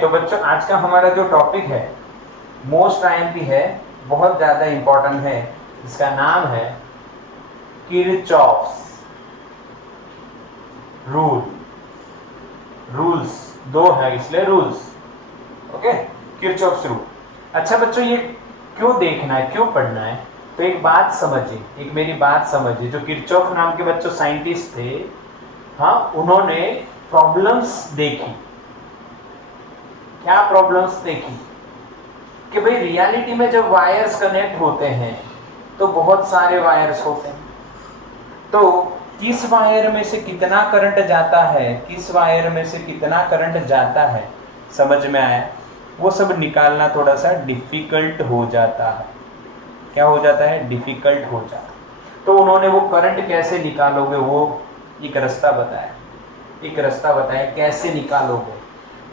तो बच्चों आज का हमारा जो टॉपिक है मोस्ट आईएमपी है, बहुत ज़्यादा इम्पोर्टेंट है। इसका नाम है किरचॉफ्स रूल्स। दो है इसलिए रूल्स। Okay, Kirchhoff's rule. अच्छा बच्चों, ये क्यों देखना है, क्यों पढ़ना है? तो एक बात समझिए, एक मेरी बात समझिए। जो किरचॉफ नाम के बच्चों साइंटिस्ट थे, हाँ, उन्होंने प्रॉब्लम्स देखी। क्या प्रॉब्लम्स देखी? कि भाई रियलिटी में जब वायर्स कनेक्ट होते हैं तो बहुत सारे वायर्स होते हैं, तो किस वायर में से कितना करंट जाता है, किस वायर में से कितना करंट जाता है, समझ में आया? वो सब निकालना थोड़ा सा डिफिकल्ट हो जाता है। क्या हो जाता है? डिफिकल्ट हो जाता है। तो उन्होंने वो करंट कैसे निकालोगे, वो एक रास्ता बताया। एक रास्ता बताया कैसे निकालोगे,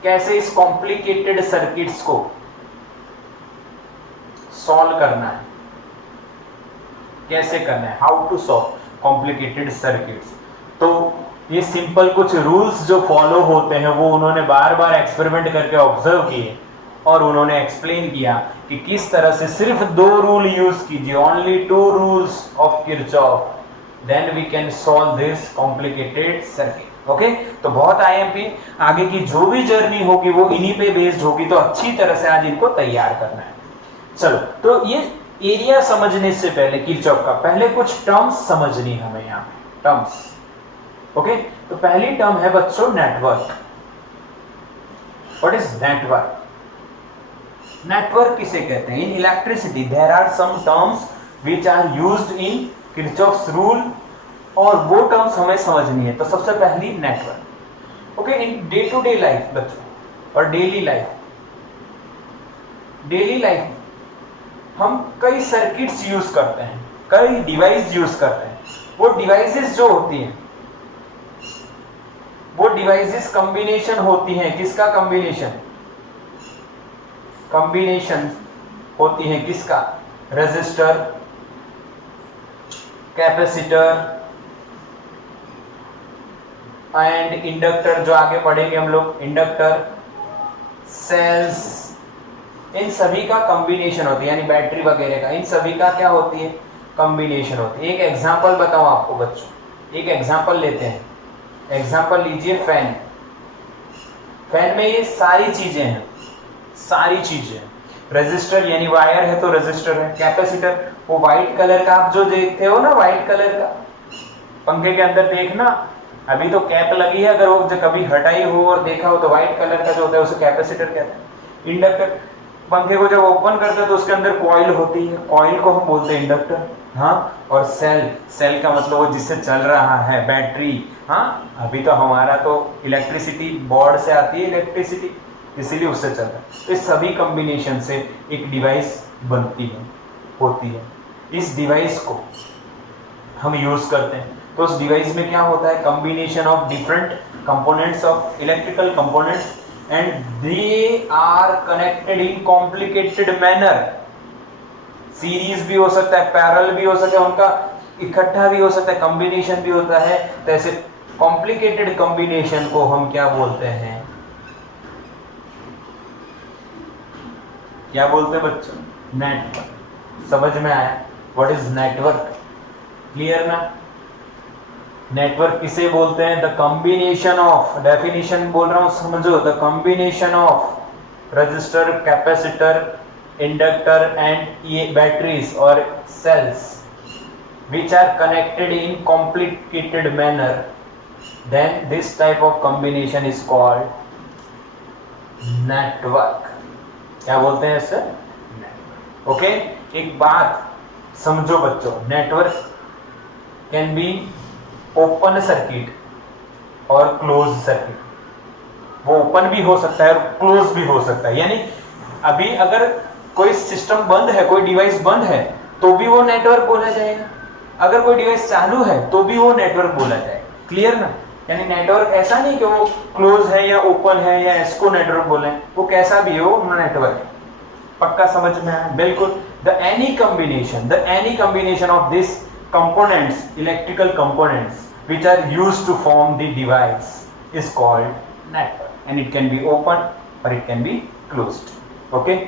कैसे इस कॉम्प्लिकेटेड सर्किट्स को सॉल्व करना है, कैसे करना है, how to solve complicated circuits. तो ये सिंपल कुछ रूल्स जो फॉलो होते हैं वो उन्होंने बार बार एक्सपेरिमेंट करके ऑब्जर्व किए और उन्होंने एक्सप्लेन किया कि किस तरह से सिर्फ दो रूल यूज कीजिए, only 2 rules of Kirchhoff, then we can solve this complicated circuit. Okay, तो बहुत आईएमपी आगे की जो भी जर्नी होगी वो इन्हीं पे बेस्ड होगी, तो अच्छी तरह से आज इनको तैयार करना है। चलो, तो ये एरिया समझने से पहले किरचॉफ का पहले कुछ टर्म्स समझनी हमें यहाँ पे, टर्म्स। ओके, तो पहली टर्म है बच्चों network. What is network? Network किसे कहते हैं? In electricity there are some terms which are used in Kirchhoff's rule, और वो टर्म्स हमें समझनी है। तो सबसे पहली network. Okay, in day to day life बच्चों, और डेली लाइफ हम कई सर्किट्स यूज करते हैं, कई डिवाइस यूज करते हैं। वो डिवाइसेस जो होती हैं, वो डिवाइसेस कॉम्बिनेशन होती हैं। किसका कॉम्बिनेशन? कॉम्बिनेशन होती है किसका? रेजिस्टर, कैपेसिटर एंड इंडक्टर, जो आगे पढ़ेंगे हम लोग, इंडक्टर, सेल्स, इन सभी का कॉम्बिनेशन होती है, यानी बैटरी वगैरह का, इन सभी का क्या होती है? कॉम्बिनेशन होती है। एक एग्जांपल बताऊं आपको बच्चों, एक एग्जांपल लेते हैं। एग्जांपल लीजिए फैन। फैन में ये सारी चीजें हैं, सारी चीजें। रेजिस्टर यानी वायर है तो रेजिस्टर है। कैपेसिटर, वो व्हाइट कलर का आप जो देखते हो ना, व्हाइट कलर का, पंखे के अंदर देखना, अभी तो कैप लगी है, अगर वो कभी हटाई हो और देखा हो तो व्हाइट कलर का जो होता है उसे कैपेसिटर कहते हैं। इंडक्टर, पंखे को जब ओपन करते हैं तो उसके अंदर कॉइल होती है, कॉइल को हम बोलते हैं इंडक्टर। हाँ, और सेल का मतलब वो जिससे चल रहा है, बैटरी। हाँ, अभी तो हमारा तो इलेक्ट्रिसिटी बोर्ड से आती है इलेक्ट्रिसिटी, इसीलिए उससे चल रहा है। तो इस सभी कॉम्बिनेशन से एक डिवाइस बनती है, होती है। इस डिवाइस को हम यूज करते हैं, तो उस डिवाइस में क्या होता है? Combination of different components of electrical components, and they are connected in complicated manner. Series भी हो सकता है, पैरेलल भी हो सकता है, उनका इकट्ठा भी हो सकता है, कॉम्बिनेशन भी होता है। तो ऐसे कॉम्प्लिकेटेड कॉम्बिनेशन को हम क्या बोलते हैं? क्या बोलते हैं बच्चों? नेटवर्क। समझ में आया? What is network? क्लियर ना? नेटवर्क किसे बोलते हैं? द कॉम्बिनेशन ऑफ, डेफिनेशन बोल रहा हूं समझो, the combination of resistor, capacitor, inductor and ये बैटरीज और cells which are connected in complicated manner, then this type of combination is called network. क्या बोलते हैं इसे? ओके, एक बात समझो बच्चों, network can be open circuit और क्लोज सर्किट। वो ओपन भी हो सकता है और क्लोज भी हो सकता है। यानी अभी अगर कोई सिस्टम बंद है, कोई डिवाइस बंद है, तो भी वो नेटवर्क बोला जाएगा। अगर कोई डिवाइस चालू है तो भी वो नेटवर्क बोला जाएगा। क्लियर ना? यानी नेटवर्क ऐसा नहीं कि वो क्लोज है या ओपन है या इसको नेटवर्क बोले, वो कैसा भी हो नेटवर्क है। पक्का समझ में आया? बिल्कुल। The any combination of this components, electrical components which are used to form the device is called network, and it can be open or it can be closed. Okay.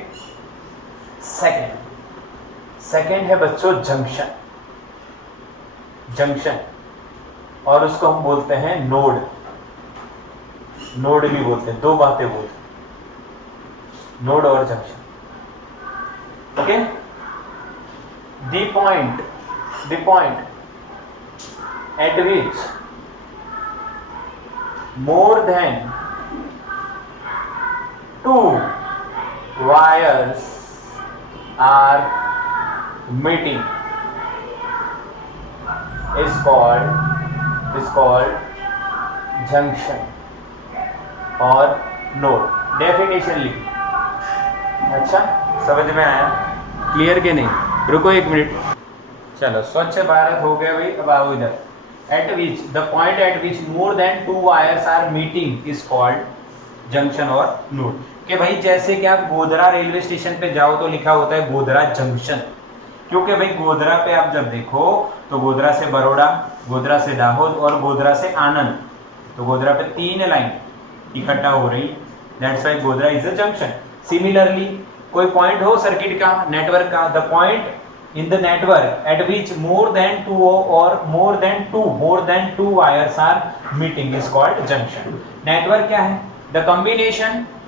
Second है बच्चों junction, junction, और उसको हम बोलते हैं node, node भी बोलते हैं, दो बातें बोलते हैं, नोड और junction. Okay. The point at which more than two wires are meeting is called junction और node. डेफिनेशन लिखी. अच्छा, समझ में आया? क्लियर के नहीं? रुको एक मिनट. चलो, स्वच्छ भारत हो गया भाई. अब आओ इधर. At which the point at which more than two wires are meeting is called junction और node. कि भाई जैसे कि आप गोधरा रेलवे स्टेशन पे जाओ तो लिखा होता है गोधरा जंक्शन, क्योंकि भाई गोधरा पे आप जब देखो तो गोधरा से बड़ौदा, गोधरा से दाहोद और गोधरा से आनंद, तो गोधरा पे 3 लाइन इकट्ठा हो रही. That's why Godhra is a junction. Similarly कोई पॉइंट हो सर्किट का, नेटवर्क का, the point in the network at which more than two wires are meeting is called junction. Network क्या है?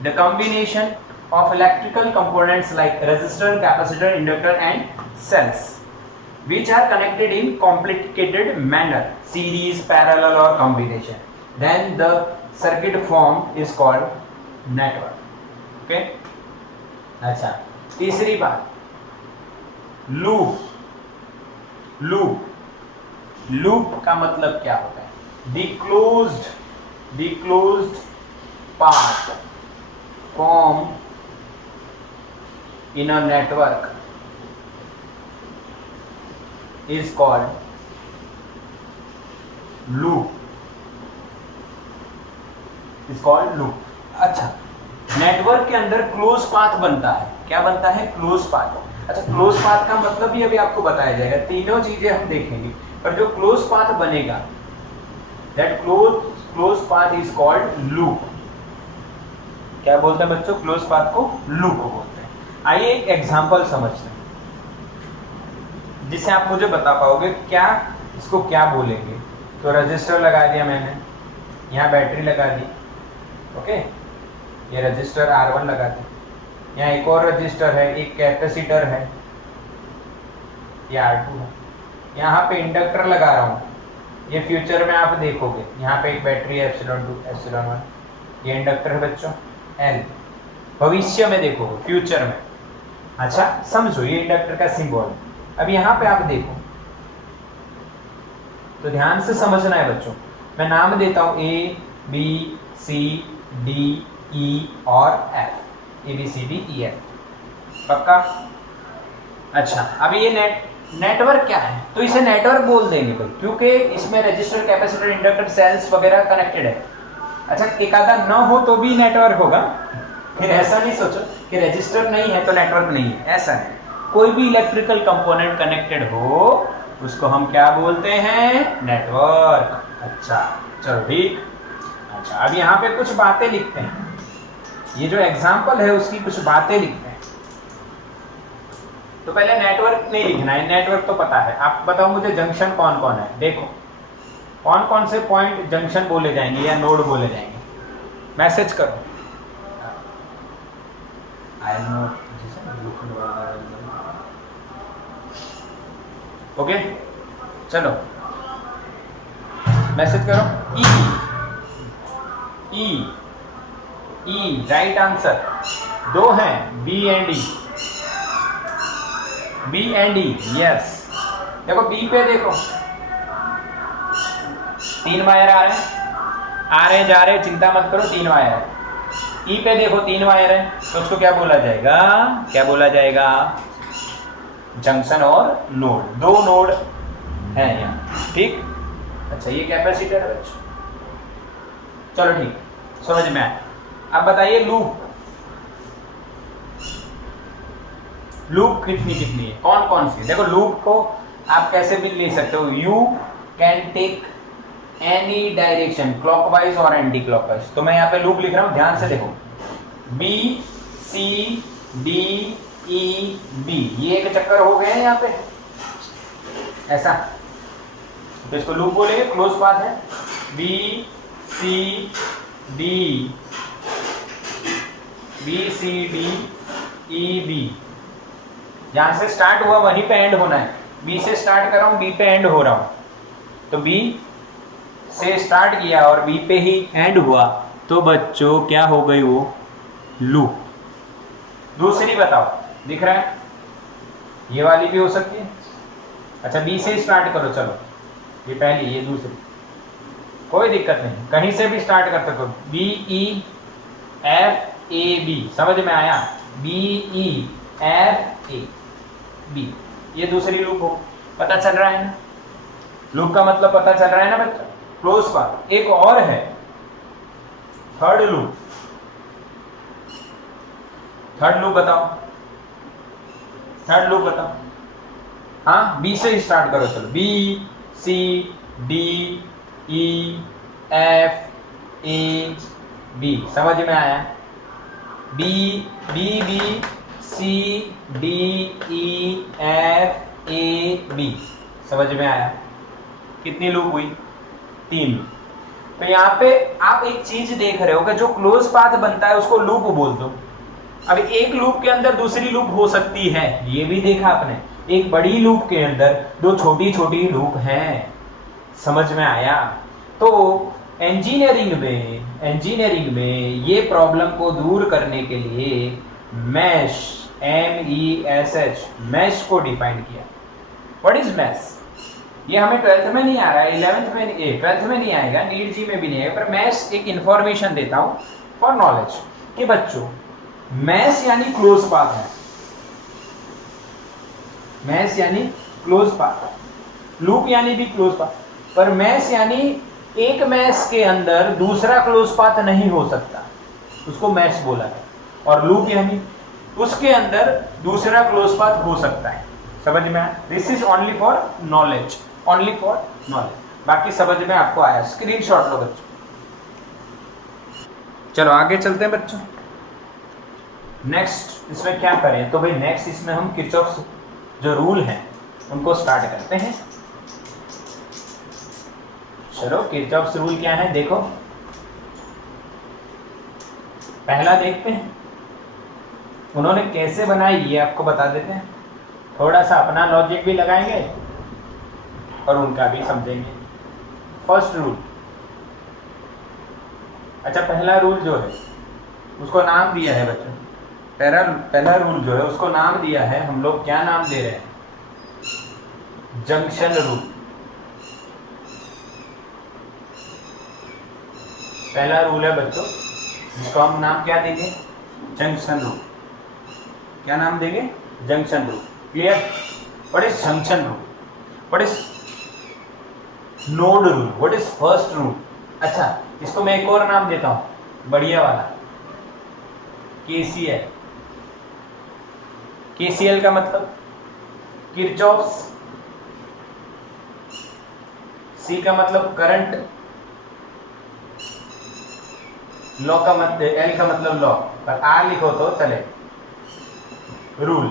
The combination of electrical components like resistor, capacitor, inductor and cells which are connected in complicated manner, series, parallel or combination. Then the circuit formed is called network. Okay. अच्छा, तीसरी बात, loop. Loop का मतलब क्या होता है? The closed path form in a network is called loop. अच्छा, network के अंदर क्लोज पाथ बनता है. क्या बनता है? Close path. अच्छा, क्लोज पाथ का मतलब भी अभी आपको बताया जाएगा. तीनों चीजें हम देखेंगे, पर जो क्लोज पाथ बनेगा, that close path is called loop. क्या बोलते हैं बच्चों? क्लोज पाथ को लूप बोलते हैं. आइए एक एग्जांपल समझते हैं जिससे आप मुझे बता पाओगे क्या इसको क्या बोलेंगे. तो रजिस्टर लगा दिया मैंने, यहाँ बैटरी लगा दी. ओके, ये रजिस्टर R1 लगा दी. यहाँ एक और रजिस्टर है, एक कैपेसिटर है, ये R2 है. यहाँ पे इंडक्टर लगा रहा हूँ. ये फ्यूचर में आप देखोगे, यहाँ पे एक बैटरी है ε2 ε1. ये इंडक्टर है बच्चों L. भविष्य में देखोगे, फ्यूचर में. अच्छा, समझो, ये इंडक्टर का सिंबल. अब यहाँ पे आप देखो तो ध्यान से समझना है बच्चों. मैं नाम देता हूँ A, B, C, D, E और F. ABCDEF. पक्का? अच्छा, अब ये नेटवर्क क्या है? तो इसे नेटवर्क बोल देंगे भाई, क्योंकि इसमें रजिस्टर, कैपेसिटर, इंडक्टर, सेल्स वगैरह कनेक्टेड है. अच्छा, एक आधा न हो तो भी नेटवर्क होगा. फिर ऐसा नहीं सोचो कि रजिस्टर नहीं है तो नेटवर्क नहीं है, ऐसा है. कोई भी इलेक्ट्रिकल कंपोनेंट कनेक्टेड हो उसको हम क्या बोलते हैं? नेटवर्क. अच्छा, चलो ठीक. अच्छा, अब यहाँ पे कुछ बातें लिखते हैं. ये जो एग्जाम्पल है उसकी कुछ बातें लिखते हैं. तो पहले नेटवर्क नहीं लिखना है, नेटवर्क तो पता है. आप बताओ मुझे जंक्शन कौन कौन है? देखो कौन कौन से पॉइंट जंक्शन बोले जाएंगे या नोड बोले जाएंगे. मैसेज करो. ओके, चलो मैसेज करो. ई राइट आंसर. दो हैं, बी एंड ई. यस. देखो बी पे देखो 3 वायर आ रहे जा रहे, चिंता मत करो, 3 वायर है. ई पे देखो 3 वायर है, तो उसको क्या बोला जाएगा? जंक्शन और नोड. 2 नोड हैं यहाँ. ठीक. अच्छा, ये कैपेसिटर है बच्चों. चलो ठीक, समझ में आया. अब बताइए लूप कितनी है, कौन कौन सी? देखो लूप को आप कैसे भी ले सकते हो. You can take any direction, clockwise और एंटी क्लॉकवाइज. तो मैं यहाँ पे लूप लिख रहा हूँ, ध्यान से देखो. B C D E B, ये एक चक्कर हो गए हैं यहाँ पे ऐसा, तो इसको लूप बोलेंगे, क्लोज पाथ है। B C D E B, जहां से स्टार्ट हुआ वहीं पे एंड होना है। बी से स्टार्ट कर रहा हूं, बी पे एंड हो रहा हूं, तो बी से स्टार्ट किया और बी पे ही एंड हुआ, तो बच्चों क्या हो गई वो लूप। दूसरी बताओ, दिख रहा है, ये वाली भी हो सकती है। अच्छा बी से स्टार्ट करो, चलो ये पहली, ये दूसरी, कोई दिक्कत नहीं, कहीं से भी स्टार्ट कर सकते हो। B E F A B, समझ में आया? B E F A B, ये दूसरी लूप हो, पता चल रहा है ना? लूप का मतलब पता चल रहा है ना बच्चा, क्लोज पाथ। एक और है थर्ड लूप, थर्ड लूप बताओ, थर्ड लूप बताओ। हाँ बी से स्टार्ट करो, चलो B C D E F A B, समझ में आया? B B B C D E F A B, समझ में आया? कितनी लूप हुई? 3 लूप। तो यहाँ पे आप एक चीज देख रहे हो कि जो क्लोज पाथ बनता है उसको लूप बोल दो। अब एक लूप के अंदर दूसरी लूप हो सकती है, ये भी देखा आपने, एक बड़ी लूप के अंदर 2 छोटी छोटी लूप हैं, समझ में आया? तो इंजीनियरिंग में ये प्रॉब्लम को दूर करने के लिए मैश, MESH, मैश को डिफाइन किया। What is mesh? ये हमें 12th में नहीं आ रहा है, 11th में, 12th में नहीं आएगा, नीट जी में भी नहीं आएगा, पर मैश एक इंफॉर्मेशन देता हूं फॉर नॉलेज कि बच्चों मैश यानी क्लोज पाथ है, मैश यानी क्लोज पाथ, लूप यानी भी क्लोज पाथ, पर मैश यानी एक मैश के अंदर दूसरा क्लोज पाथ नहीं हो सकता, उसको मैश बोला है। और लूप यानी उसके अंदर दूसरा क्लोज पाथ हो सकता है, समझ में आया? This is only for knowledge, only for knowledge, बाकी समझ में आपको आया? स्क्रीनशॉट लो बच्चों। चलो आगे चलते हैं बच्चों। नेक्स्ट इसमें क्या करें, तो भाई नेक्स्ट इसमें हम किरचॉफ जो रूल हैं उनको स्टार्ट करते हैं। चलो किरचॉफ रूल क्या है देखो, पहला देखते हैं उन्होंने कैसे बनाई, ये आपको बता देते हैं, थोड़ा सा अपना लॉजिक भी लगाएंगे और उनका भी समझेंगे। फर्स्ट रूल, अच्छा पहला रूल जो है उसको नाम दिया है बच्चों, पहला रूल जो है उसको नाम दिया है हम लोग, क्या नाम दे रहे हैं? Junction rule. पहला रूल है बच्चों, जिसको हम नाम क्या देंगे? Junction rule. क्या नाम देंगे? Junction rule. Clear? What is junction rule? What is node rule? What is first rule? अच्छा इसको मैं एक और नाम देता हूं, बढ़िया वाला, KCL। KCL का मतलब किरचॉफ्स, C का मतलब करंट, लॉ का मतलब, L का मतलब लॉ, पर R लिखो तो चले, रूल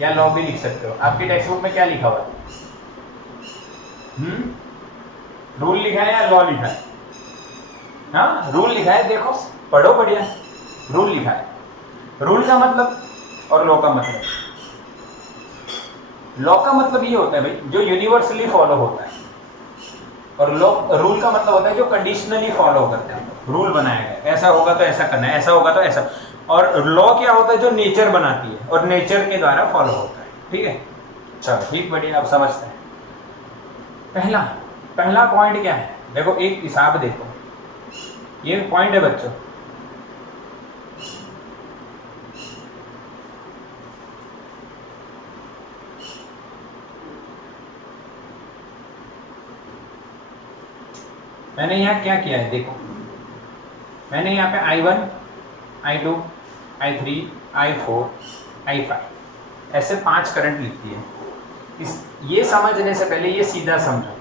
या लॉ भी लिख सकते हो। आपकी टेक्स्ट बुक में क्या लिखा हुआ है? रूल लिखा है या लॉ लिखा है? हाँ रूल लिखा है, देखो पढ़ो बढ़िया, रूल लिखा है। रूल का मतलब और लॉ का मतलब, लॉ का मतलब ये होता है भाई जो यूनिवर्सली फॉलो होता है, और लॉ, रूल का मतलब होता है जो कंडीशनली फॉलो करते हैं। रूल बनाया गया, ऐसा होगा तो ऐसा करना है, ऐसा होगा तो ऐसा। और लॉ क्या होता है? जो नेचर बनाती है और नेचर के द्वारा फॉलो होता है। ठीक है, चलो ठीक, बढ़िया, आप समझते हैं। पहला पॉइंट क्या है? देखो एक हिसाब देखो, ये पॉइंट है बच्चों, मैंने यहाँ क्या किया है देखो, मैंने यहाँ पे I1, I2, I3, I4, I5 ऐसे 5 करंट लिख दिए। ये समझने से पहले ये सीधा समझो,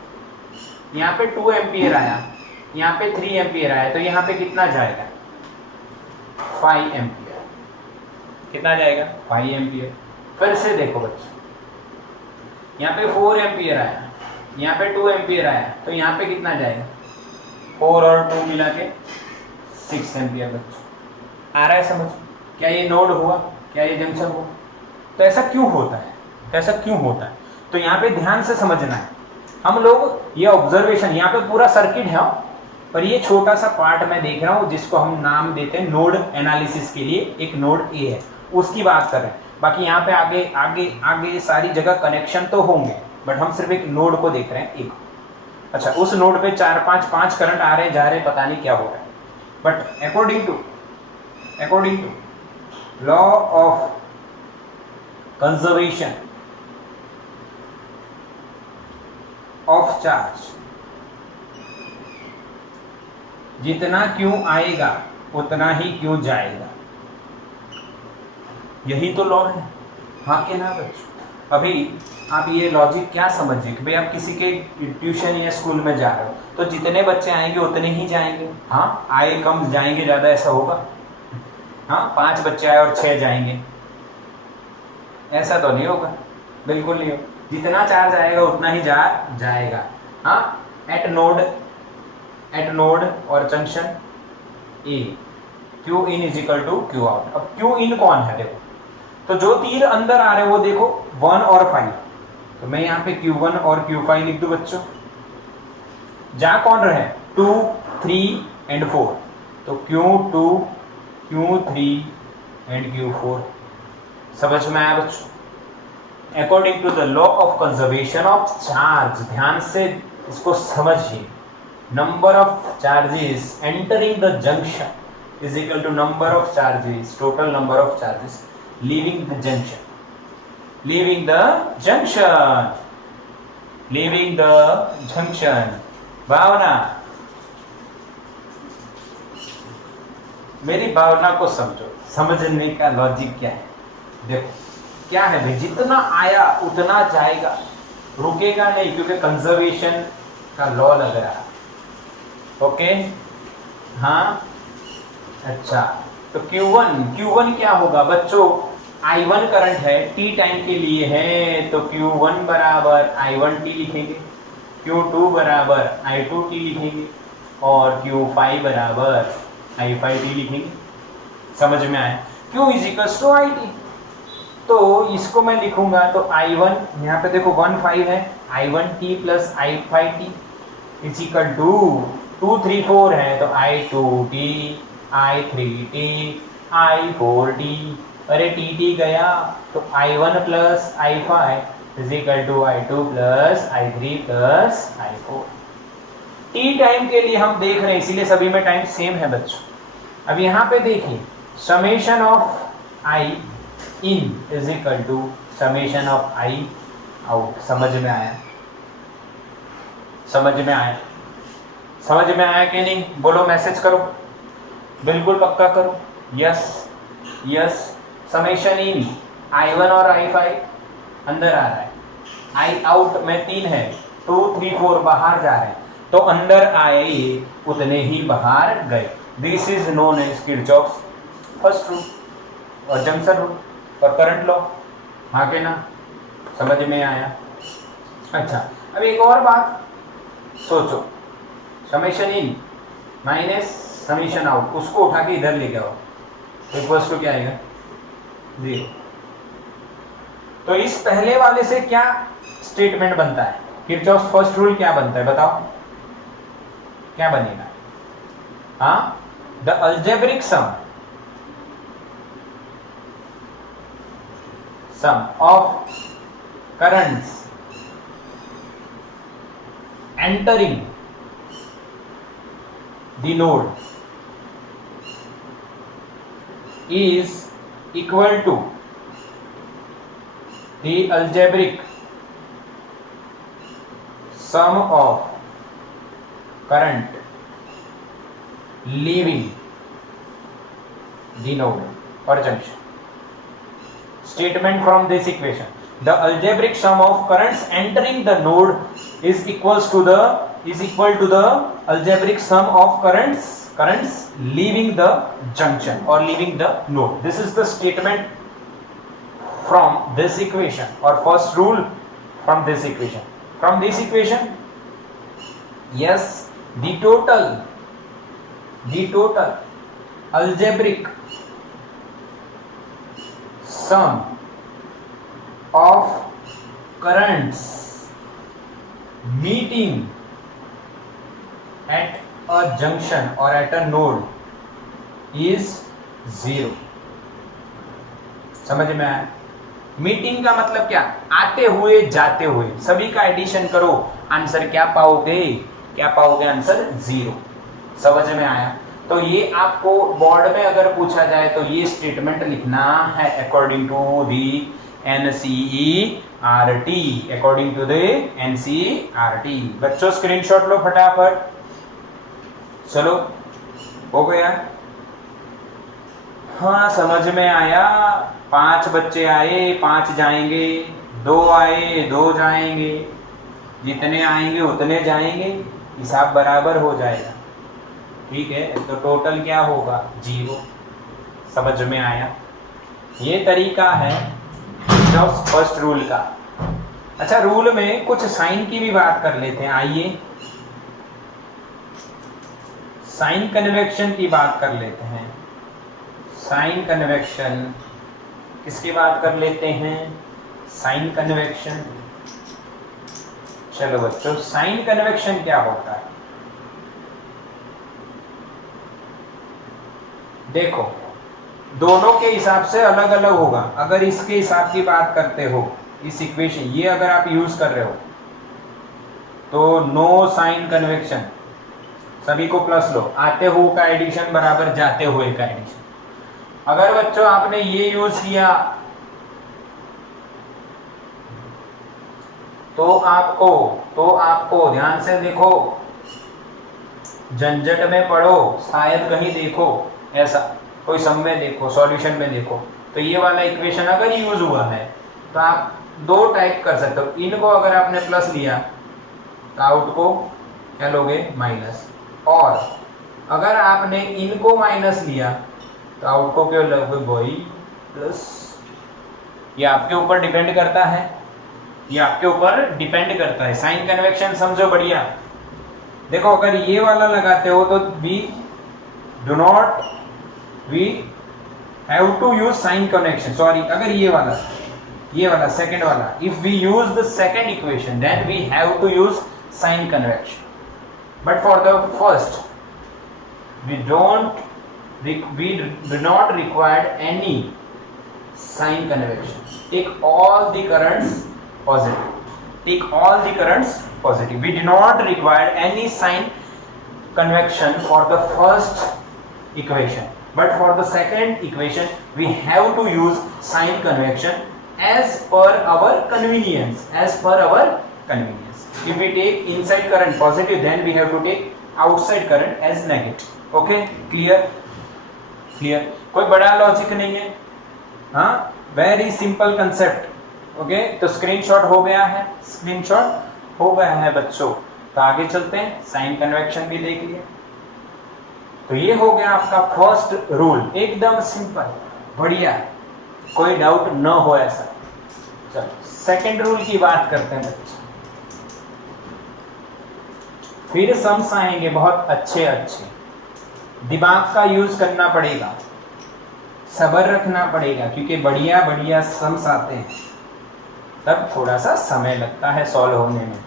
यहाँ पे 2 एम्पियर आया, यहाँ पे 3 एम्पियर आया, तो यहाँ पे कितना जाएगा? 5 एम्पियर। कितना जाएगा? 5 एम्पियर। फिर से देखो बच्चों, यहाँ पे 4 एम्पियर आया, यहाँ पे 2 एम्पियर आया, तो यहाँ पे कितना जाएगा? 4 और 2 मिला के 6 एम्पियर। बच्चों आ रहा है समझ? क्या ये नोड हुआ? क्या ये जंक्शन हुआ? तो ऐसा क्यों होता है? तो ऐसा क्यों होता है? तो यहाँ पे ध्यान से समझना है। हम लोग ये ऑब्जर्वेशन, यहाँ पे पूरा सर्किट है पर ये छोटा सा पार्ट मैं देख रहा हूँ जिसको हम नाम देते हैं नोड एनालिसिस के लिए, एक नोड ए है, उसकी बात कर रहे हैं। बाकी यहाँ पे आगे आगे आगे सारी जगह कनेक्शन तो होंगे, बट हम सिर्फ एक नोड को देख रहे हैं, एक। अच्छा, उस नोड पे 4-5 करंट आ रहे जा रहे, पता नहीं क्या हो रहा है, but according to law of conservation of charge, जितना क्यों आएगा उतना ही क्यों जाएगा, यही तो लॉ है। हाँ के ना बच्चों? अभी आप ये लॉजिक क्या समझिए कि भाई आप किसी के ट्यूशन या स्कूल में जा रहे हो तो जितने बच्चे आएंगे उतने ही जाएंगे। हाँ, आए कम जाएंगे ज़्यादा, ऐसा होगा? हाँ, 5 बच्चे आए और 6 जाएंगे, ऐसा तो नहीं होगा, बिल्कुल नहीं होगा। जितना चार्ज आएगा उतना ही जाएगा। हाँ, एट नोड और junction A Q in is equal to Q out. अब क्यू इन कौन है? देखो, तो जो तीर अंदर आ रहे हैं वो देखो 1 और 5, तो मैं यहाँ पे Q1 और Q5 लिख दूं बच्चों। जा कौन रहे? 2, 3 एंड 4, तो Q2, Q3 एंड Q4। समझ में आया बच्चों? According to the law of conservation of charge, ध्यान से इसको समझिए, number of charges entering the junction is equal to number of charges, total number of charges leaving the junction, leaving the junction। Bhavna, मेरी भावना को समझो, समझने का लॉजिक क्या है? देखो क्या है भाई, जितना आया उतना जाएगा, रुकेगा नहीं, क्योंकि कंजर्वेशन का लॉ लग रहा है। ओके, हाँ, अच्छा, तो Q1 क्या होगा बच्चों? I1 करंट है, T टाइम के लिए है, तो Q1 बराबर I1T लिखेंगे, Q2 बराबर I2T लिखेंगे और Q5 बराबर I5T लिखेंगे। समझ में आया? Q is equals to IT, तो इसको मैं लिखूंगा तो I1, यहाँ पे देखो 1 5 है, I1T plus I5T is equal to 2 3 4 है, तो I2T I3T I4T, अरे TT गया, तो I1 plus I5 is equal to I2 plus I3 plus I4। T time के लिए हम देख रहे हैं, इसीलिए सभी में टाइम सेम है बच्चों। अब यहाँ पे देखिए, summation of I in is equal to summation of I out. समझ में आया? समझ में आया? समझ में आया कि नहीं? बोलो, मैसेज करो, बिल्कुल पक्का करो। यस। समेशन इन I1 और I5 अंदर आ रहा है, I आउट में 3 है, 2 3 4 बाहर जा रहे हैं, तो अंदर आए उतने ही बाहर गए। This is known as Kirchhoff's first rule और जंक्शन रूल और करंट लॉ। हाँ के ना? समझ में आया? अच्छा, अब एक और बात सोचो, समेशन इन माइनस समेशन आउट, उसको उठा के इधर लेके आओ, इक्वल्स टू क्या आएगा? 0। तो इस पहले वाले से क्या स्टेटमेंट बनता है? किरचॉफ्स फर्स्ट रूल क्या बनता है बताओ? क्या बनेगा? हाँ, the algebraic sum of currents entering the node is equal to the algebraic sum of current leaving the node or junction. Statement from this equation: the algebraic sum of currents entering the node is equal to the algebraic sum of currents currents leaving the junction or leaving the node. This is the statement from this equation or first rule from this equation. From this equation, yes, the total algebraic sum of currents meeting at a junction or at a node is 0. समझ में आया? Meeting का मतलब क्या? आते हुए जाते हुए सभी का एडिशन करो, आंसर क्या पाओगे? आंसर 0. समझ में आया? तो ये आपको बोर्ड में अगर पूछा जाए तो ये स्टेटमेंट लिखना है according to the NCERT. According to the NCERT. बच्चों स्क्रीनशॉट लो फटाफट. चलो हो गया? हाँ समझ में आया. 5 बच्चे आए 5 जाएंगे, 2 आए 2 जाएंगे, जितने आएंगे उतने जाएंगे, हिसाब बराबर हो जाएगा. ठीक है, तो टोटल क्या होगा? 0. समझ में आया? ये तरीका है फर्स्ट रूल का. अच्छा, रूल में कुछ साइन की भी बात कर लेते हैं. आइए साइन कन्वेक्शन की बात कर लेते हैं. साइन कन्वेक्शन किसकी बात कर लेते हैं? Sign convection. चलो बच्चों, साइन कन्वेक्शन क्या होता है? देखो, दोनों के हिसाब से अलग अलग होगा. अगर इसके हिसाब की बात करते हो, इस इक्वेशन ये अगर आप यूज कर रहे हो तो नो साइन कन्वेक्शन, सभी को प्लस लो. आते हुए का एडिशन बराबर जाते हुए का एडिशन. अगर बच्चों आपने ये यूज किया तो आपको ध्यान से देखो, झंझट में पढ़ो, शायद कहीं देखो ऐसा कोई सम में देखो, सॉल्यूशन में देखो, तो ये वाला इक्वेशन अगर यूज हुआ है तो आप 2 टाइप कर सकते हो. इनको अगर आपने प्लस लिया तो आउट को क्या लोगे? माइनस. और अगर आपने इनको माइनस लिया तो आउट को क्या लोगे? भाई प्लस. ये आपके ऊपर डिपेंड करता है. साइन कन्वेक्शन समझो बढ़िया. देखो, अगर ये वाला लगाते हो तो we have to use sign convention. Sorry, अगर ये वाला सेकंड वाला, if we use the second equation then we have to use sign convention. But for the first we do not require any sign convection. Take all the currents positive. We do not require any sign convection for the first equation, but for the second equation we have to use sign convection as per our convenience. If we take inside current positive, then we have to take outside current as negative. Okay, clear. कोई बड़ा logic नहीं है. हाँ, very simple concept. Okay, तो screenshot हो गया है बच्चों. तो आगे चलते हैं. साइन कन्वेक्शन भी देख लिया. तो ये हो गया आपका फर्स्ट रूल. एकदम सिंपल, बढ़िया, कोई डाउट न हो ऐसा. चलो सेकंड रूल की बात करते हैं बच्चों. फिर सम्स आएंगे बहुत अच्छे. दिमाग का यूज करना पड़ेगा, सब्र रखना पड़ेगा, क्योंकि बढ़िया सम्स आते हैं. तब थोड़ा सा समय लगता है सॉल्व होने में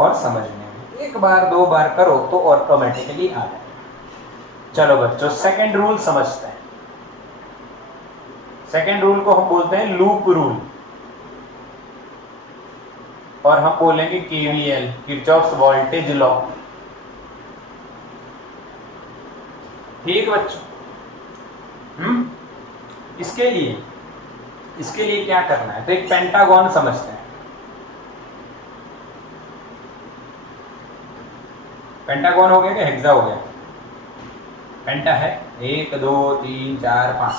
और समझने में. 1 बार 2 बार करो तो ऑटोमेटिकली आ जाए. चलो बच्चों, सेकंड रूल समझते हैं. सेकंड रूल को हम बोलते हैं लूप रूल, और हम बोलेंगे KVL, किरचॉफ्स वोल्टेज लॉ. ठीक बच्चों. इसके लिए क्या करना है? तो एक पेंटागन समझते हैं. पेंटागन हो गया कि हेक्सा हो गया? पेंटा है 1 2 3 4 5.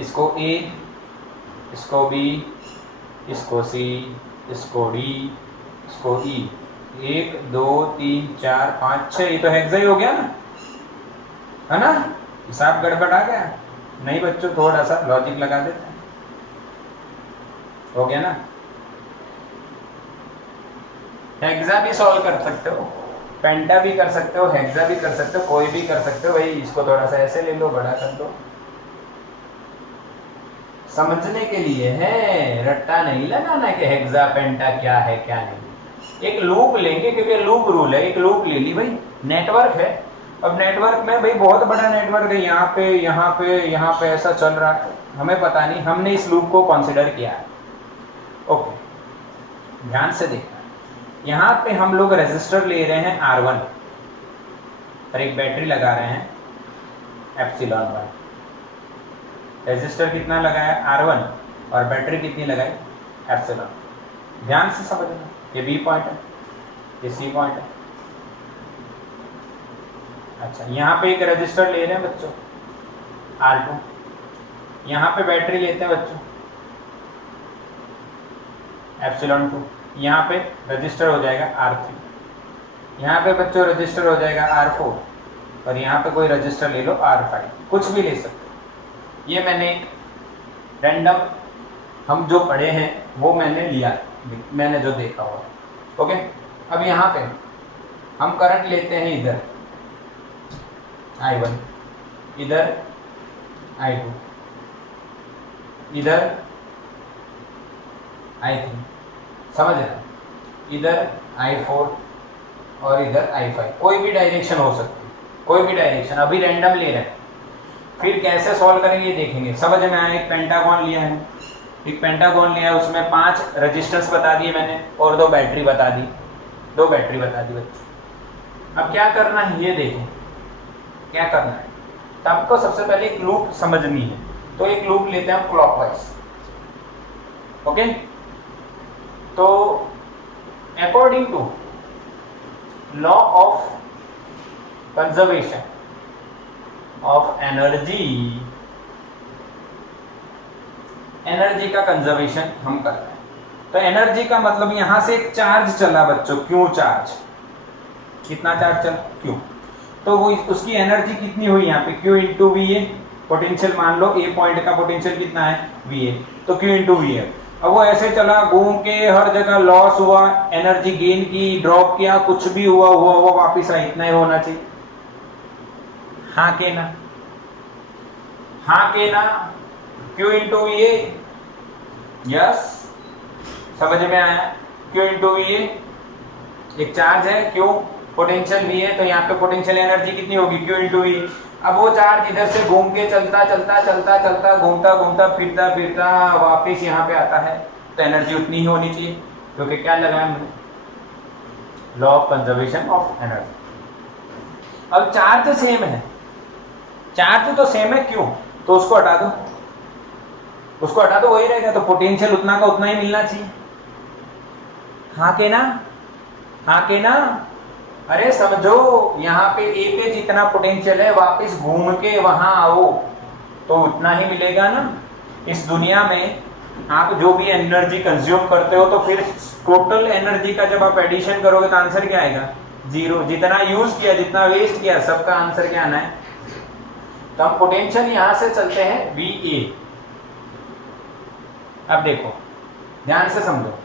इसको A, इसको B, इसको C, इसको D, इसको E. 1 2 3 4 5 6. ये तो हेक्सा ही हो गया ना. है ना? हिसाब गड़बड़ आ गया? नहीं बच्चों, थोड़ा सा लॉजिक लगा देते हैं, हो गया ना? हेक्सा भी सॉल्व कर सकते हो, पेंटा भी कर सकते हो, हेक्सा भी कर सकते हो, कोई भी कर सकते हो भाई। इसको थोड़ा सा ऐसे ले लो, बड़ा कर दो, समझने के लिए है, रट्टा नहीं लगाना कि हेक्सा पेंटा क्या है क्या नहीं। एक लूप लेंगे क्योंकि लूप रूल है, एक लूप ले ली भाई। नेटवर्क है, अब नेटवर्क में भाई बहुत बड़ा नेटवर्क है, यहाँ पे यहाँ पे यहाँ पे ऐसा चल रहा है, हमें पता नहीं, हमने इस लूप को कंसिडर किया है। ओके, ध्यान से देखना, यहाँ पे हम लोग रेजिस्टर ले रहे हैं R1 और एक बैटरी लगा रहे हैं ε1। रेजिस्टर कितना लगाया? R1 और बैटरी कितनी लगाई? ε। ध्यान से समझना, ये B पॉइंट है, ये C पॉइंट है। अच्छा, यहाँ पे एक रेजिस्टर ले रहे हैं बच्चों R2, यहाँ पे बैटरी लेते हैं बच्चों ε2, यहाँ पे रजिस्टर हो जाएगा R3, यहाँ पे बच्चों रजिस्टर हो जाएगा R4 और यहाँ पे कोई रजिस्टर ले लो R5, कुछ भी ले सकते हो। ये मैंने एक रैंडम, हम जो पढ़े हैं वो मैंने लिया, मैंने जो देखा हुआ। ओके, अब यहाँ पे हम करंट लेते हैं इधर I1, इधर I2, इधर I3, समझ रहे? इधर I4 और इधर I5, कोई भी डायरेक्शन हो सकती है, कोई भी डायरेक्शन, अभी रैंडम ले रहे हैं। फिर कैसे सॉल्व करेंगे ये देखेंगे। समझ में आया? एक पेंटागन लिया है, एक पेंटागन लिया है, उसमें 5 रेजिस्टेंस बता दिए मैंने और 2 बैटरी बता दी, 2 बैटरी बता दी बच्चों। अब क्या करना है ये देखें, क्या करना है। तो आपको सबसे पहले एक लूप समझनी है, तो एक लूप लेते हैं हम क्लॉकवाइज। ओके, तो according to law of conservation of energy, energy का कंजर्वेशन हम कर रहे हैं। तो एनर्जी का मतलब यहां से एक चार्ज चला बच्चों, क्यू चार्ज, कितना चार्ज चला? क्यू। तो वो उसकी एनर्जी कितनी हुई यहाँ पे? Q into V A, potential मान लो ए पॉइंट का पोटेंशियल कितना है? वी ए, तो क्यू इंटू वी ए। अब वो ऐसे चला, घूम के हर जगह लॉस हुआ, एनर्जी गेन की, ड्रॉप किया, कुछ भी हुआ वो वापिस आया, इतना ही होना चाहिए। हाँ के ना? हाँ के ना? Q into V A, yes, समझ में आया? क्यू इंटू वी ए, एक चार्ज है क्यू, पोटेंशियल वी है, तो यहाँ पे पोटेंशियल एनर्जी कितनी होगी? Q into V. अब वो चार्ज इधर से घूम के चलता चलता चलता चलता, घूमता घूमता, फिरता फिरता वापिस यहाँ पे आता है, तो एनर्जी उतनी ही होनी चाहिए, क्योंकि क्या लगाया हमने? Law of conservation of energy. अब चार्ज सेम है, चार्ज तो सेम है क्यों, तो उसको हटा दो, उसको हटा दो, वही रहेगा, तो पोटेंशियल उतना का उतना ही मिलना चाहिए। हाँ के ना? हाँ के ना? अरे समझो, यहाँ पे ए पे जितना पोटेंशियल है वापस घूम के वहां आओ तो उतना ही मिलेगा ना। इस दुनिया में आप जो भी एनर्जी कंज्यूम करते हो, तो फिर टोटल एनर्जी का जब आप एडिशन करोगे तो आंसर क्या आएगा? 0। जितना यूज किया, जितना वेस्ट किया, सबका आंसर क्या आना है? तो हम पोटेंशियल यहां से चलते हैं वी ए। अब देखो, ध्यान से समझो,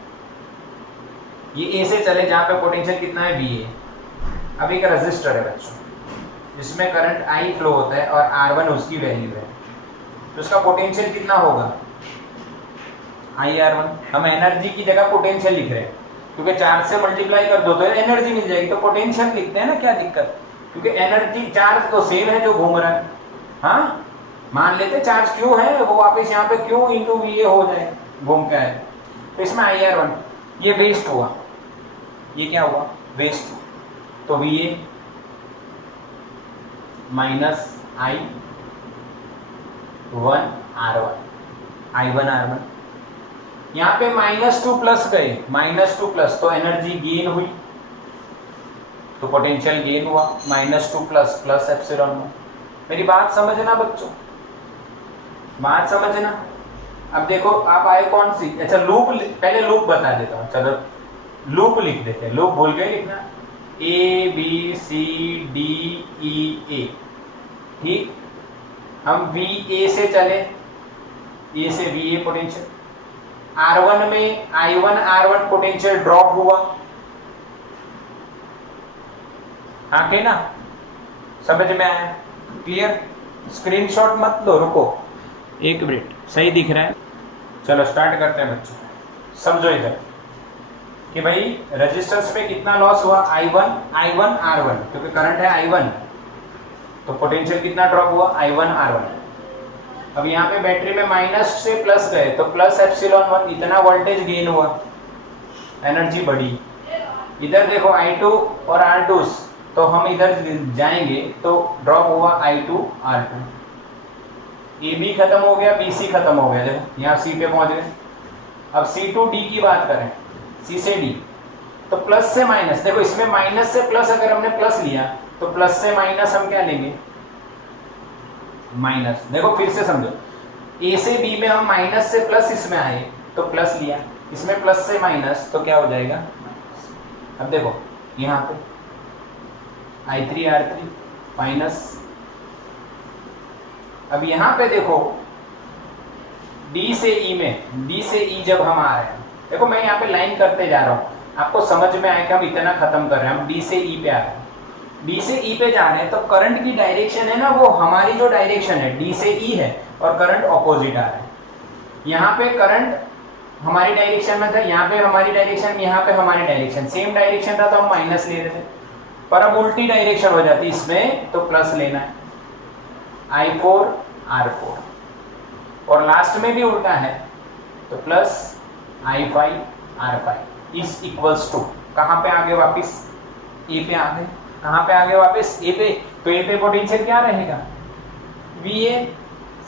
ये ए से चले जहां पे पोटेंशियल कितना है? V A. अब एक रेजिस्टर है बच्चों, जिसमें करंट I फ्लो होता है और R1 उसकी वैल्यू है, तो उसका पोटेंशियल कितना होगा? IR1। हम एनर्जी की जगह पोटेंशियल लिख रहे हैं, क्योंकि चार्ज से मल्टीप्लाई कर दो तो एनर्जी मिल जाएगी, तो पोटेंशियल लिखते हैं ना, क्या दिक्कत? क्योंकि एनर्जी, चार्ज तो सेम है जो घूम रहा है। हाँ, मान लेते चार्ज क्यू है, वो वापस यहाँ पे क्यू इंटू वी ए हो जाए, घूम के आए, तो इसमें IR1 ये वेस्ट हुआ, ये क्या हुआ? वेस्ट। तो V A minus I1 R1, I1 R1, यहाँ पे -2 प्लस गए, -2 प्लस, तो एनर्जी गेन हुई, तो पोटेंशियल गेन हुआ, -2 प्लस प्लस एप्सिलॉन। मेरी बात समझना बच्चों, बात समझना। अब देखो आप आए कौन सी? अच्छा, लूप, पहले लूप बता देता हूँ, चलो लूप लिख देते हैं, लूप भूल गए लिखना, A B C D E A, ठीक, हम वी ए से चले, ए से वी ए पोटेंशियल, R1 में I1 R1 पोटेंशियल ड्रॉप हुआ, हाँ के ना, समझ में आया? क्लियर? स्क्रीनशॉट मत लो, रुको 1 मिनट, सही दिख रहा है? चलो स्टार्ट करते हैं बच्चों। समझो इधर कि भाई रेजिस्टेंस में कितना लॉस हुआ, I1 R1, क्योंकि करंट है I1 तो पोटेंशियल कितना ड्रॉप हुआ, I1 R1। अब यहाँ पे बैटरी में माइनस से प्लस गए तो प्लस एप्सिलॉन 1, इतना वोल्टेज गेन हुआ, एनर्जी बढ़ी। इधर देखो I2 और R2, तो हम इधर जाएंगे तो ड्रॉप हुआ I2 R2, AB खत्म हो गया, BC खत्म हो गया, देखो यहाँ C पे पहुंच गए। अब C to D की बात करें, C से D, तो प्लस से माइनस, देखो इसमें माइनस से प्लस, अगर हमने प्लस लिया तो प्लस से माइनस हम क्या लेंगे, माइनस। देखो फिर से समझो, A से B में हम माइनस से प्लस इसमें आए तो प्लस लिया, इसमें प्लस से माइनस तो क्या हो जाएगा। अब देखो यहाँ पे I3 R3 माइनस, अब यहाँ पे देखो D से E में, D से E जब हम आ रहे हैं, देखो मैं यहाँ पे लाइन करते जा रहा हूँ, आपको समझ में आए कि हम इतना खत्म कर रहे हैं, हम D से E पे आ रहे हैं, D से E पे जा रहे हैं, तो करंट की डायरेक्शन है ना, वो हमारी जो डायरेक्शन है D से E है और करंट ऑपोजिट आ रहा है। यहाँ पे करंट हमारी डायरेक्शन में था, यहाँ पे हमारी डायरेक्शन, यहाँ पे हमारी डायरेक्शन, सेम डायरेक्शन था तो हम माइनस ले रहे थे, पर अब उल्टी डायरेक्शन हो जाती इसमें तो प्लस लेना है, I4 R4, और लास्ट में भी उल्टा है तो plus I5 R5 is equals to, कहाँ पे आगे वापस ए पे आ गए, कहाँ पे आगे वापस ए पे, तो ए पे पोटेंशियल क्या रहेगा, VA।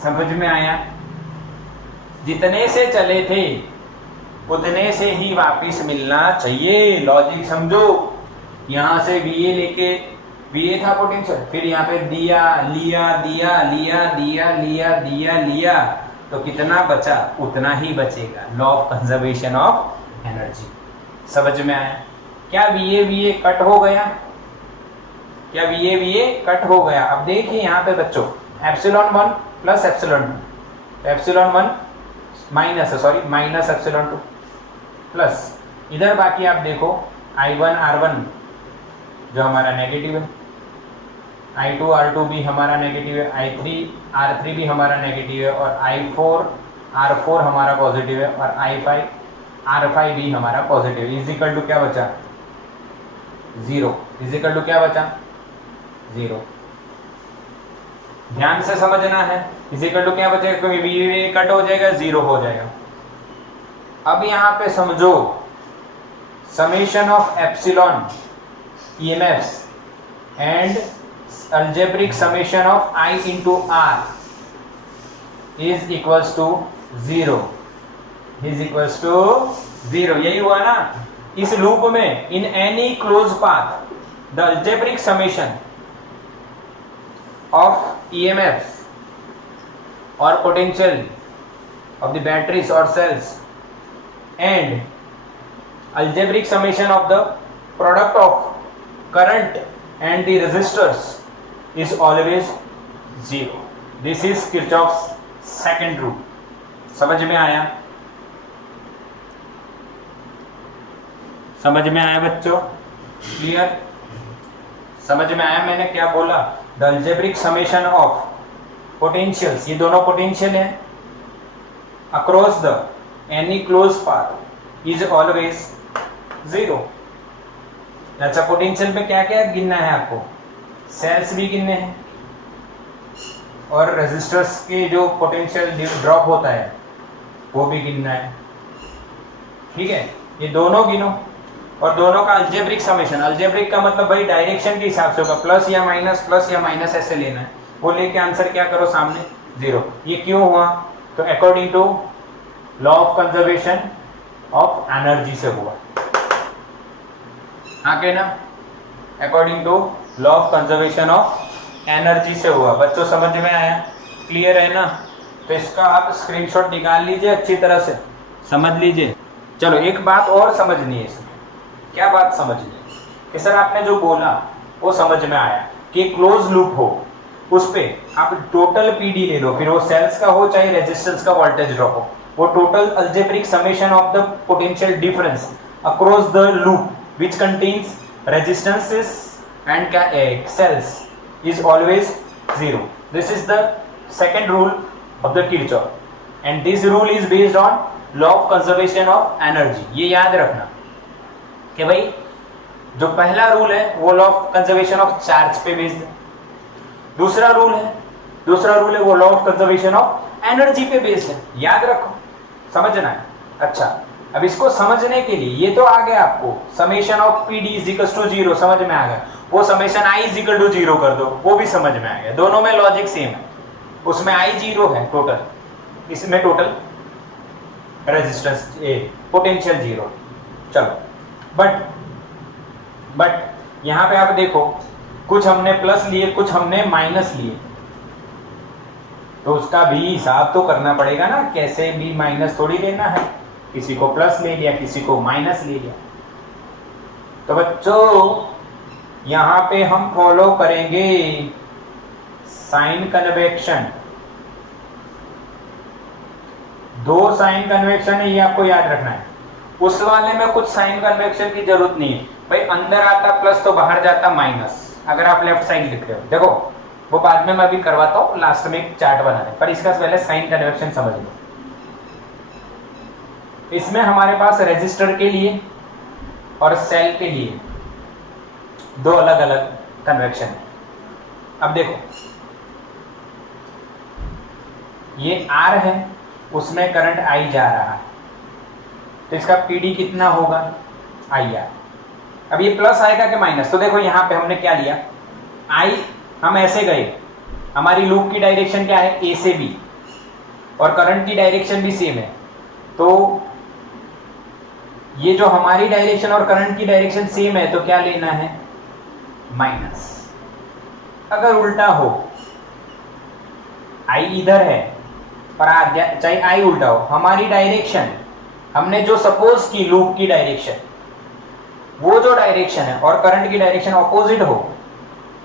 समझ में आया? जितने से चले थे उतने से ही वापस मिलना चाहिए, लॉजिक समझो। यहाँ से VA लेके, VA था पोटेंशियल, फिर यहाँ पे दिया लिया दिया लिया दिया लिया दिया लिया, तो कितना बचा उतना ही बचेगा, law of conservation of energy. समझ में आया? क्या VA कट हो गया, क्या VA कट हो गया? अब देखिए यहाँ पे बच्चों, epsilon 1 plus epsilon 2, epsilon 1 minus है, सॉरी माइनस एप्सिलॉन 2 प्लस, इधर बाकी आप देखो I1 R1 जो हमारा नेगेटिव है, I2 R2 भी हमारा नेगेटिव है, I3 R3 भी हमारा नेगेटिव है, और I4 R4 हमारा पॉजिटिव है, और I5 R5 भी हमारा पॉजिटिव है। इज इक्वल टू क्या बचा, 0। इज इक्वल टू क्या बचा, 0। ध्यान से समझना है, इज इक्वल टू क्या बचेगा, क्योंकि VA कट हो जाएगा, 0 हो जाएगा। अब यहाँ पे समझो, summation of epsilon EMFs and algebraic summation of I into R is equals to 0, is equals to 0। यही हुआ ना इस लूप में, in any closed path the algebraic summation of EMFs or potential of the batteries or cells and algebraic summation of the product of current and the resistors is always 0। This is Kirchhoff's second rule। समझ में आया? समझ में आया बच्चों? Clear? समझ में आया मैंने क्या बोला? The algebraic summation of potentials, ये दोनों पोटेंशियल हैं, across the any closed path is always 0। अच्छा, पोटेंशियल पे क्या क्या गिनना है आपको, सेल्स भी गिनने हैं और रेजिस्टर्स के जो पोटेंशियल ड्रॉप होता है वो भी गिनना है, ठीक है? ये दोनों गिनो, और दोनों का अल्जेब्रिक समेशन, अल्जेब्रिक का मतलब भाई डायरेक्शन के हिसाब से होगा, प्लस या माइनस ऐसे लेना है, वो लेके आंसर क्या करो सामने 0। ये क्यों हुआ, तो according to law of conservation of energy से हुआ, आगे ना, according to law of conservation of energy से हुआ। बच्चों समझ में आया? क्लियर है ना? तो इसका आप स्क्रीनशॉट निकाल लीजिए, अच्छी तरह से समझ लीजिए। चलो एक बात और समझनी है इसमें। क्या बात समझनी है? कि सर आपने जो बोला वो समझ में आया कि क्लोज लूप हो उस पे आप टोटल पीडी ले लो, फिर वो सेल्स का हो चाहे रेजिस्टेंस का वोल्टेज ड्रॉप हो, वो total algebraic summation of the potential difference across the loop which contains resistances and cells is always 0. This is the second rule of the Kirchhoff, and this rule is based on law of conservation of energy. ये याद रखना कि भाई जो पहला rule है वो law of conservation of charge पे बेस्ड है, दूसरा रूल है वो law of conservation of energy पे बेस्ड है। याद रखो, समझना है। अच्छा, अब इसको समझने के लिए ये तो आ गया आपको, summation of P D is equal to 0 समझ में आ गया, वो summation I is equal to 0 कर दो, वो भी समझ में आ गया। दोनों में लॉजिक सेम है, उसमें आई 0 है टोटल, इसमें टोटल रेजिस्टेंस पोटेंशियल 0। चलो, बट यहां पे आप देखो, कुछ हमने प्लस लिए, कुछ हमने माइनस लिए, तो उसका भी हिसाब तो करना पड़ेगा ना, कैसे भी माइनस थोड़ी लेना है, किसी को प्लस ले लिया, किसी को माइनस ले लिया। तो बच्चों यहां पे हम फॉलो करेंगे साइन कन्वेक्शन। 2 साइन कन्वेक्शन है, ये आपको याद रखना है। उस वाले में कुछ साइन कन्वेक्शन की जरूरत नहीं है भाई, अंदर आता प्लस तो बाहर जाता माइनस, अगर आप लेफ्ट साइड लिख रहे हो। देखो वो बाद में मैं भी करवाता हूं, लास्ट में एक चार्ट बना है, पर इसका पहले साइन कन्वेक्शन समझ लो। इसमें हमारे पास रेजिस्टर के लिए और सेल के लिए 2 अलग अलग कन्वेक्शन है। अब देखो ये R है, उसमें करंट I जा रहा है, तो इसका PD कितना होगा, IR। अब ये प्लस आएगा कि माइनस, तो देखो यहां पे हमने क्या लिया, I हम ऐसे गए, हमारी लूप की डायरेक्शन क्या है, A से B, और करंट की डायरेक्शन भी सेम है, तो ये जो हमारी डायरेक्शन और करंट की डायरेक्शन सेम है, तो क्या लेना है, माइनस। अगर उल्टा हो, I इधर है और चाहे I उल्टा हो, हमारी डायरेक्शन हमने जो सपोज की लूप की डायरेक्शन, वो जो डायरेक्शन है और करंट की डायरेक्शन ऑपोजिट हो,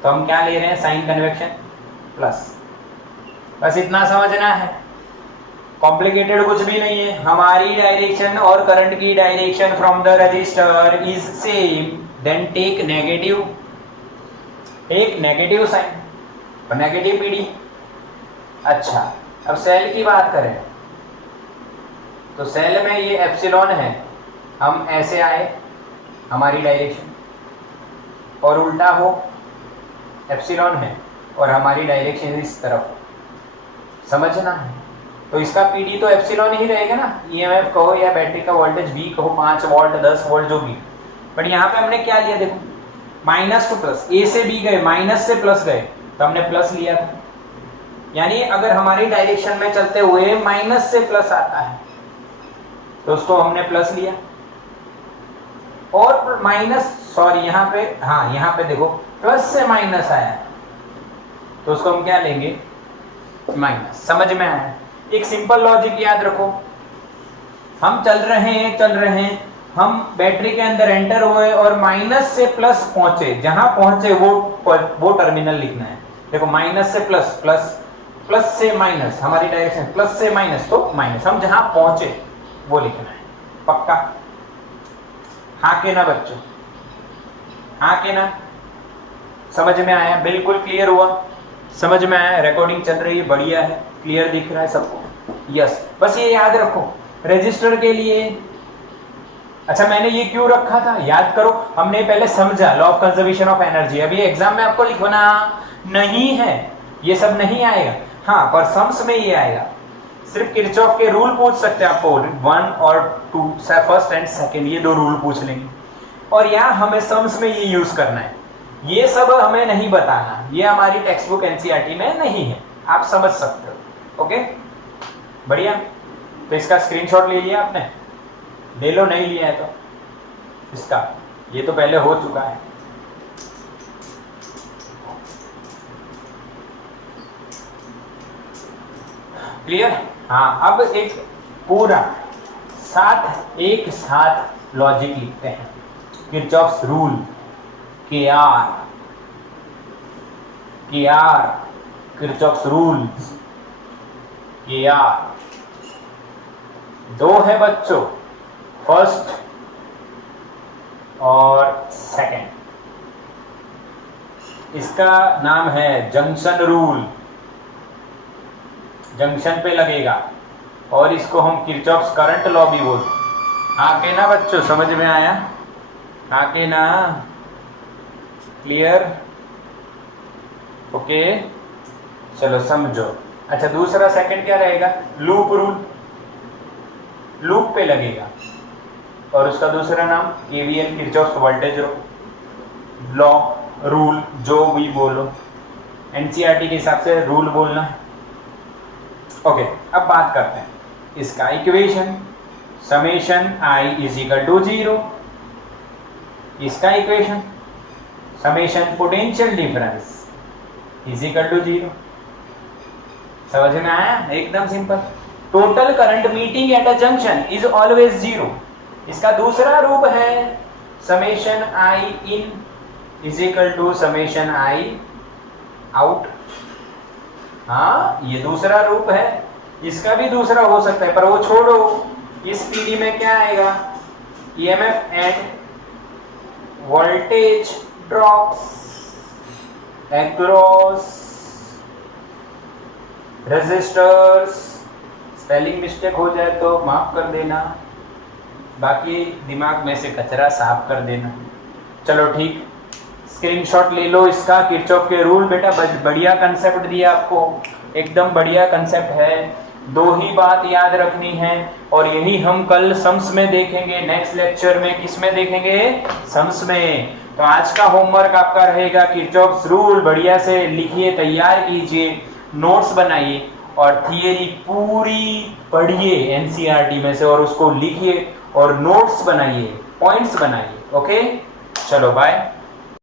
तो हम क्या ले रहे हैं, साइन कन्वेक्शन प्लस। बस इतना समझना है, कॉम्प्लिकेटेड कुछ भी नहीं है। हमारी डायरेक्शन और करंट की direction from the resistor is same, then take negative sign और नेगेटिव पीडी। अच्छा, अब सेल की बात करें तो सेल में ये एप्सिलॉन है, हम ऐसे आए हमारी डायरेक्शन, और उल्टा हो एप्सिलॉन है और हमारी डायरेक्शन इस तरफ, समझना है। तो इसका पीडी तो एप्सिलॉन ही रहेगा ना, ईएमएफ कहो या बैटरी का वोल्टेज वी कहो, 5 वोल्ट 10 वोल्ट जो भी। बट यहाँ पे हमने क्या लिया, देखो माइनस टू प्लस, ए से बी गए, माइनस से प्लस गए, तो हमने प्लस लिया था। यानी अगर हमारी डायरेक्शन में चलते हुए माइनस से प्लस आता है तो उसको हमने प्लस लिया, और माइनस सॉरी यहाँ पे, हाँ यहाँ पे देखो प्लस से माइनस आया तो उसको हम क्या लेंगे, माइनस। समझ में आया? एक सिंपल लॉजिक याद रखो, हम चल रहे हैं, हम बैटरी के अंदर एंटर हुए और माइनस से प्लस पहुंचे, जहां पहुंचे वो टर्मिनल लिखना है। देखो माइनस से प्लस, प्लस से माइनस, हमारी डायरेक्शन प्लस से माइनस, तो माइनस, हम जहां पहुंचे वो लिखना है। पक्का? हाँ के ना बच्चों, हाँ के ना? समझ में आया? बिल्कुल क्लियर हुआ? समझ में आया? रिकॉर्डिंग चल रही है, बढ़िया है, क्लियर दिख रहा है सबको? यस। बस ये याद रखो, रजिस्टर के लिए, अच्छा मैंने ये क्यों रखा था याद करो, हमने पहले समझा law of conservation of energy. अभी एग्जाम में आपको लिखना नहीं है, ये सब नहीं आएगा, हाँ पर सम्स में ये आएगा। सिर्फ किरचॉफ के रूल पूछ सकते हैं आपको, 1 और 2, फर्स्ट एंड सेकंड, ये 2 रूल पूछ लेंगे, और यहाँ हमें सम्स में ये यूज करना है। ये सब हमें नहीं बताना, ये हमारी टेक्स्ट बुक एनसीईआरटी में नहीं है, आप समझ सकते हो। ओके, बढ़िया। तो इसका स्क्रीनशॉट ले लिया आपने, ले लो, नहीं लिया है तो इसका, ये तो पहले हो चुका है। क्लियर? हाँ, अब एक पूरा एक साथ लॉजिक लिखते हैं। किरचॉफ्स रूल, के आर किरचॉफ्स रूल्स यार। दो है बच्चों, फर्स्ट और सेकंड। इसका नाम है जंक्शन रूल, जंक्शन पे लगेगा और इसको हम किरचॉफ्स करंट लॉ भी बोलते। हाँ के ना बच्चों, समझ में आया? हाँ के ना? क्लियर? ओके, चलो समझो। अच्छा, दूसरा सेकंड क्या रहेगा? लूप रूल, लूप पे लगेगा और उसका दूसरा नाम KVL, Kirchhoff's voltage law, rule, जो भी बोलो, एनसीईआरटी के हिसाब से रूल बोलना है। ओके, अब बात करते हैं इसका equation, summation I is equal to 0। इसका equation summation potential difference is equal to 0। समझ में आया? एकदम simple. Total current meeting at a junction is always 0। इसका दूसरा रूप है summation I in is equal to summation I out. हाँ, ये दूसरा रूप है। इसका भी दूसरा हो सकता है पर वो छोड़ो। इस पीडी में क्या आएगा? EMF and voltage drops across resistors. Spelling mistake हो जाए तो माफ कर देना, बाकी दिमाग में से कचरा साफ कर देना। चलो ठीक, स्क्रीनशॉट ले लो इसका। किरचॉफ के रूल बेटा बढ़िया कंसेप्ट दिया आपको, एकदम बढ़िया कंसेप्ट है। दो ही बात याद रखनी है और यही हम कल सम्स में देखेंगे, नेक्स्ट लेक्चर में। किस में देखेंगे? सम्स में। तो आज का होमवर्क आपका रहेगा किरचॉफ्स रूल बढ़िया से लिखिए, तैयार कीजिए, नोट्स बनाइए और थियरी पूरी पढ़िए एनसीईआरटी में से और उसको लिखिए और नोट्स बनाइए, पॉइंट्स बनाइए। ओके, चलो बाय।